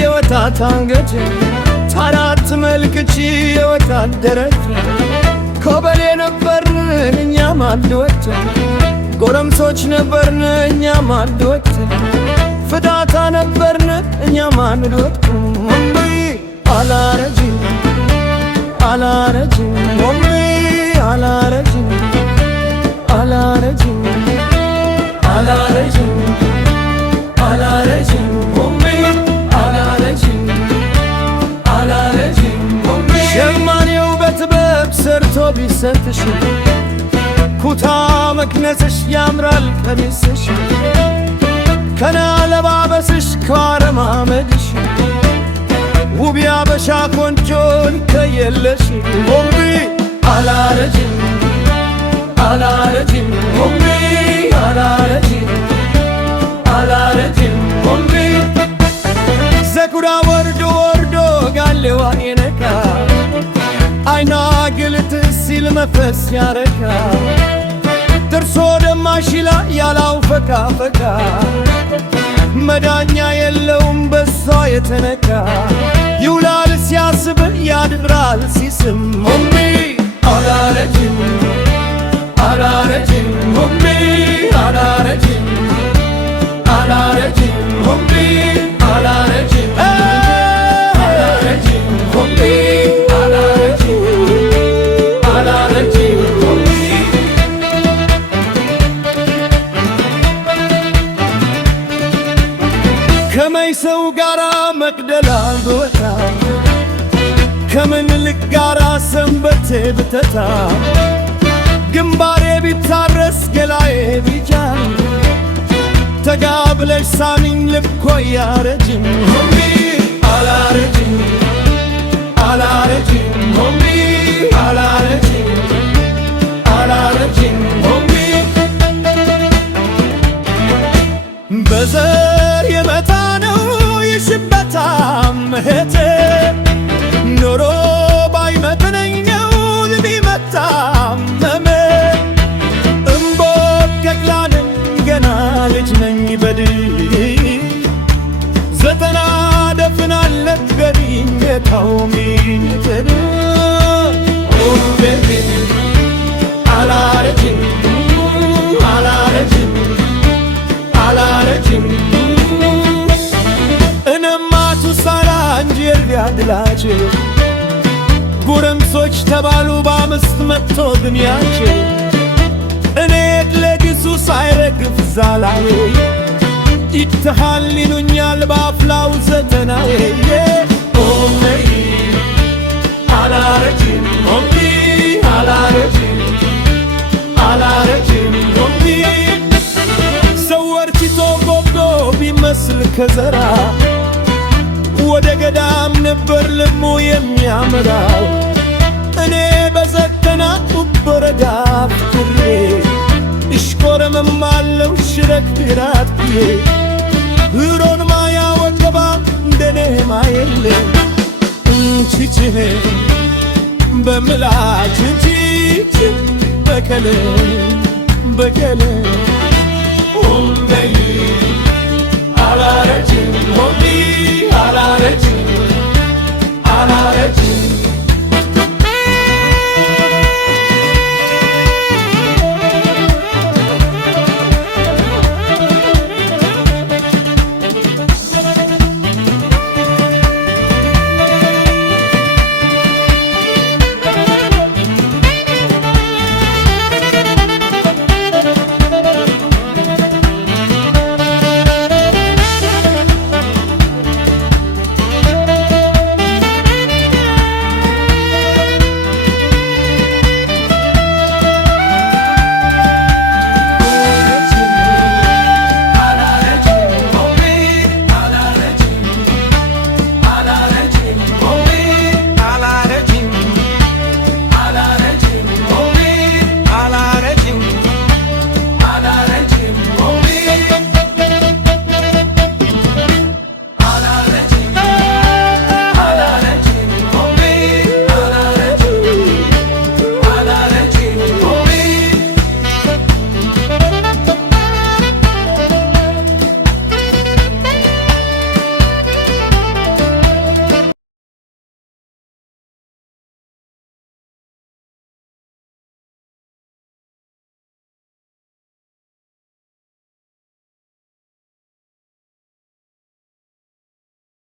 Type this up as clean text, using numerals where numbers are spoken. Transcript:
የወታት አንገት ታራት መልክቺ የወታት ደረት ኮበሌ ነበርን እኛም አንድ ወጥ ጎረምሶች ነበርን እኛም አንድ ወጥ ፍዳታ ነበርን እኛም አንድ ወጥ አላረጅም አላረጅም ወንቢ አላረጅም አላረጅም አላረጅም አላረጅም ወንቢ አላረጅም አላረጅም ወንቢ ሸማኔው በጥበብ ሰርቶ ቢሰጥሽ ኩታ መክነስሽ ያምራል ቀሚስሽ ከና ለባበስሽ ከአረማመድሽ ውብ ያበሻ ቆንጆን ከየለሽ ወንቢ አላረጅም አላረጅም ወንቢ አላረጅም አላረጅም ወንቢ ዘኩራ ወርዶ ወርዶ ጋሌዋ የነካ አይና ግልት ሲል መፈስ ያረካ ጥርሶ ደማሽላ ያላው ፈካ ፈካ መዳኛ የለውም በሷ የተነካ ይውላል ሲያስብ ያድራል ሲስም ወንቢ አላረጅም አላረጅም ወንቢ አላረጅም አላረጅም ወንቢ አላረጅም አላረጅም ወንቢ አላረጅም አላረጅም ወንቢ ከመይሰው ጋራ መቅደላ ብወጣ ከምኒልክ ጋራ ሰንበቴ ብተታ ግንባሬ ቢታረስ ገላዬ ቢጃል ተጋብለሽ ሳሚኝ ልኮ ያረጅም ወንቢ አላረጅም አላረጅም ወንቢ አላረጅም አላረጅም ወንቢ በዘር የመታ ነው የሽበታም እህቴ ኖሮ ባይመጥነኝ ነው ቢመታመሜ እምቦቀቅላነኝ ገና ልጅ ነኝ በድል ዘጠና ደፍናለ ገሪኝ የታውሚኝትን ቤቢ አላረጅም አላረጅም አላረጅም እነማቱ ሳላ እንጀር ቢያድላቸው ጎረምሶች ተባሉ በአምስት መጥቶ ድንያቸው እኔ ለግሱ ሳይረግፍ ዛላዬ ይተሃል ይሉኛል በአፍላው ዘተናዬ ኦሜይ አላረጅም ወንቢ አላረጅም አላረጅም ወንቢ ሰው ወርቲቶ ጎብዶ ቢመስል ከዘራ ወደ ገዳም ነበር ልሙ የሚያመራው እኔ በዘከና በረዳ ፍሬ እሽኮረመማለው ሽረክ ቢራትዬ ሁሮን ማያ ወገባ እንደኔ ማየለ እንቺችኔ በምላች እንቺች በከለ በከለ ወንበይ አላረጅም ወንቢ